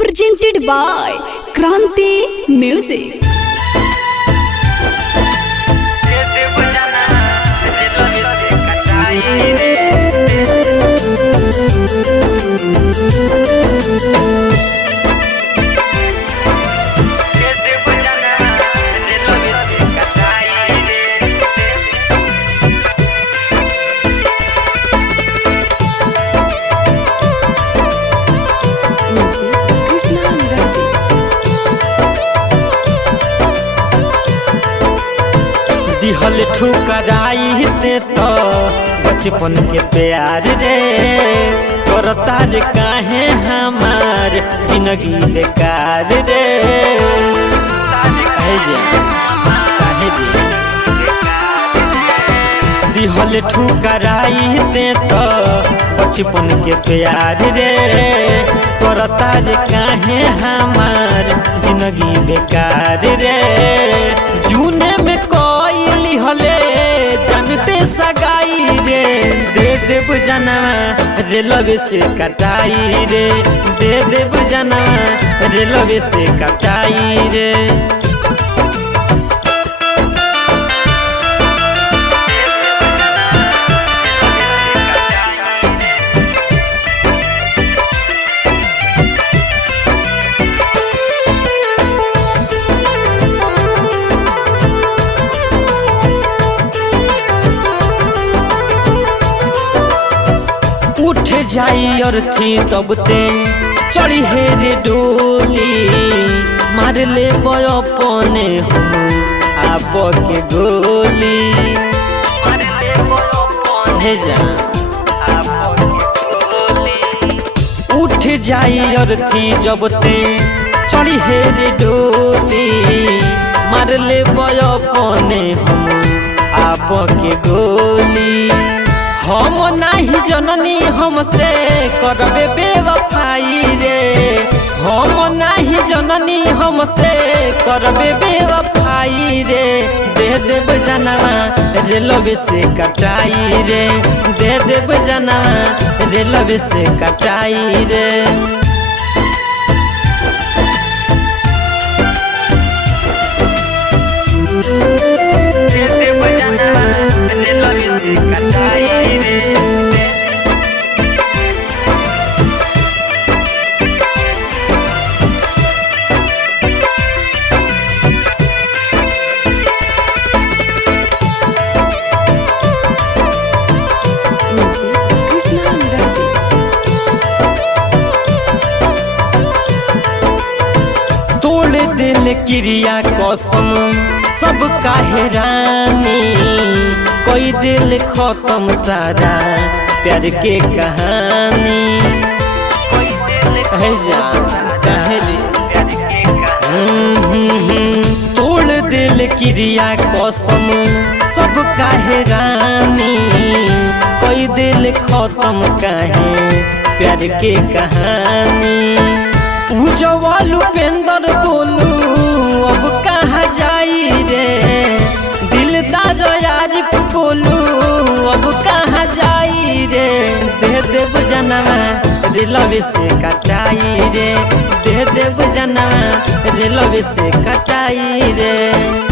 presented by Kranti Music. दिहल ठुकराई ते तो बचपन के प्यार रे करता रे काहे हमार जिंदगी बेकार रे दिहल ठुकराई ते तो बचपन के प्यार रे करता रे काहे हमार जिंदगी बेकार रे जूने में हले जानते सगाई रे दे देव जनवा रेलवे से कटाई रे दे देव जनवा रेलवे से कटाई रे उठ जाई और थी तब ते चढ़ी हे रे डोली मार ले अपने हम आप के गोली हे जा उठ जाई और थी जब ते चढ़ी हे रे डोली मार ले अपने हम आप के गोली हम नहीं जननी हमसे करबे बेवफाई रे हम नहीं जननी हमसे करबे बेवफाई रे दे देव जनवा रेलवे से कटाई रे दे देव जनवा रेलवे से कटाई रे दिल क्रिया कसम सब काहे रानी कोई दिल खत्म सारा प्यार के कहानी है जा तोड़ दिल क्रिया कसम सब काहे रानी कोई दिल खत्म काहे प्यार के कहानी उजवाल उपेंद्र बोलू अब कहाँ जाई रे दिलदार यारिफ बोलू अब कहाँ जाई रे दे देव जनवा रेलवे से कटाई रे दे देव जनवा रेलवे से कटाई रे।